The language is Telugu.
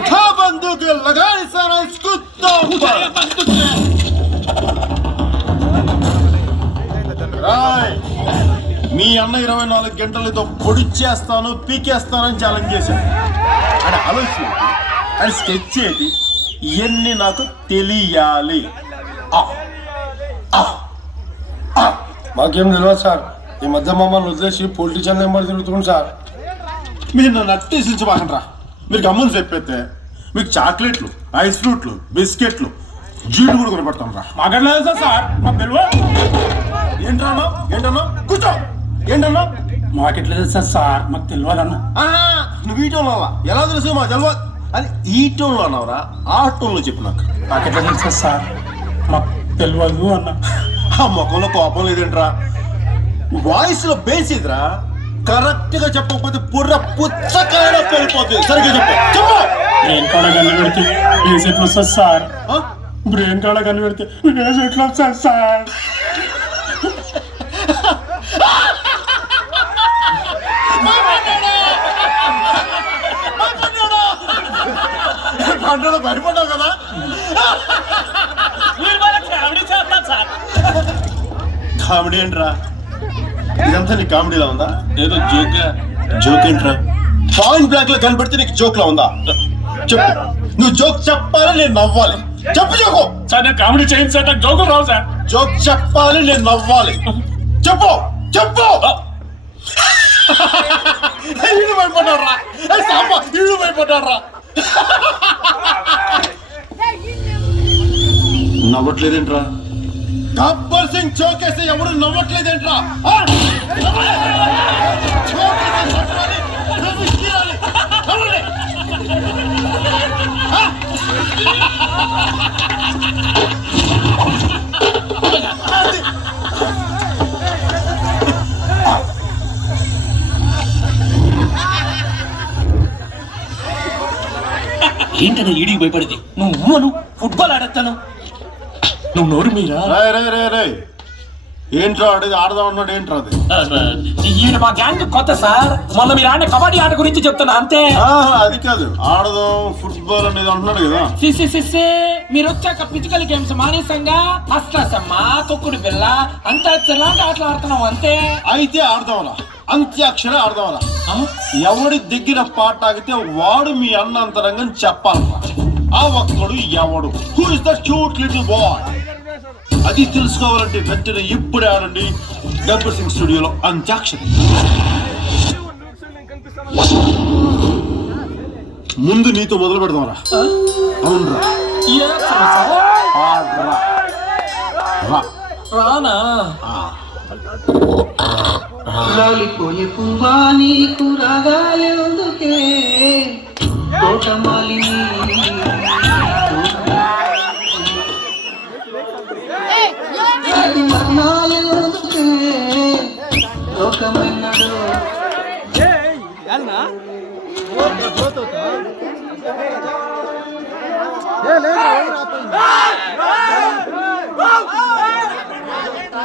उठा बंदूक लगा सारा इसको రాయ్ మీ అన్న 24 గంటలతో పొడిచేస్తాను పీకేస్తానని ఛాలెంజ్ చేశాను. అని ఆలోచన అని స్కెచ్ చేసి ఇవన్నీ నాకు తెలియాలి. మాకేం తెలియదు సార్. ఈ మధ్య మమ్మల్ని వదిలేసి పొలిటీషియన్ నెంబర్ తిరుగుతుంది సార్. మీరు నన్ను అట్టేసించబాకండ్రా. మీరు గమ్మని చెప్పేస్తే మీకు చాక్లెట్లు, ఐస్ ఫ్రూట్లు, బిస్కెట్లు, జీలు కూడా కొనపడతాం రా. మాట్లాడలేదు సార్. మాకు తెలియదు. ఏంటన్నా కూర్చో. ఏంటన్నా మాకెట్లేదు సార్. మాకు తెలియదన్నా. నువ్వు ఈ టోన్లో ఎలా తెలుసు మా తెలియదు అని ఈ టోన్లో అన్నావురా. ఆ టోన్లో చెప్పు నాకు. మాకెట్లా తెలుసు సార్. మాకు తెలియదు అన్న. ఆ ముఖంలో కోపం లేదేంట్రా. వాయిస్ లో బేస్ ఇదిరా. కరెక్ట్ గా చెప్పకపోతే పుర్ర పుచ్చకాయ వెళ్ళిపోతుంది. సరిగ్గా చెప్పు. బ్రెయిన్ కాడ కన్ను పెడితే బేస్ ఎట్లా వస్తుంది సార్. బ్రెయిన్ కాడ కన్ను పెడితే బేస్ ఎట్లా వస్తుంది సార్. భయపడ్డావు కదా. కామెడీ ఏంట్రా ఇదంతా నీ కామెడీలా ఉందా? ఏదో జోక్ ఏంట్రా? పాయింట్ బ్లాక్ లో కనబడితే నీకు జోక్ లా ఉందా? చెప్పు. నువ్వు జోక్ చెప్పాలి, నేను నవ్వాలి. చెప్పు జోకు. సార్ నేను కామెడీ చేయండి సార్. నాకు జోకులు రావు సార్. జోక్ చెప్పాలి, నేను నవ్వాలి. చెప్పు చెప్పు. ఇల్లు భయపడ్డారా. ఇల్లు భయపడ్డారా. నవ్వట్లేదేంట్రా? గబ్బర్ సింగ్ చోకేస్తే ఎవరు నవ్వట్లేదేంట్రా? ఏంటన్నా ఈడికి భయపడింది? నువ్వు ఫుట్బాల్ ఆడేస్తాను. నువ్వు నోరు మీరా. ఏంట్రా ఆడేది? ఆడదాం అన్నాడు. ఏంట్రా అది? ఈయన మా గ్యాంగ్ కొత్త సార్. మొన్న మీరు ఆడిన కబడ్డీ ఆట గురించి చెప్తున్నా అంతే. అది కాదు, ఆడదాం ఫుట్బాల్ అనేది అంటున్నాడు కదా. మీరు వచ్చాక ఫిజికల్ గేమ్స్ మానేసంగా అష్టాసమ్మ, తొక్కుడు బిళ్ళ, అంత్యాక్షరాంటి ఆటలు ఆడుతున్నాం అంతే. అయితే ఆడదాంరా. అంత్యాక్షర ఆడదాంరా. ఎవడి దగ్గర పాట ఆగితే వాడు మీ అన్న అంతరంగం చెప్పాలరా. ఆ ఒక్కడు ఎవడు? Who is the cute little boy? అది తెలుసుకోవాలంటే వెంటనే ఇప్పుడే ఆడండి గబ్బర్ సింగ్ స్టూడియోలో అంత్యాక్షరి. ముందు నీతో మొదలు పెడదాంరా. అవునరా. రానా రాలిపోయే పువ్వా నీకు రాగాలెందుకే తోటమాలిని మరణాలెందుకే లోకమన్నాడు. లేదు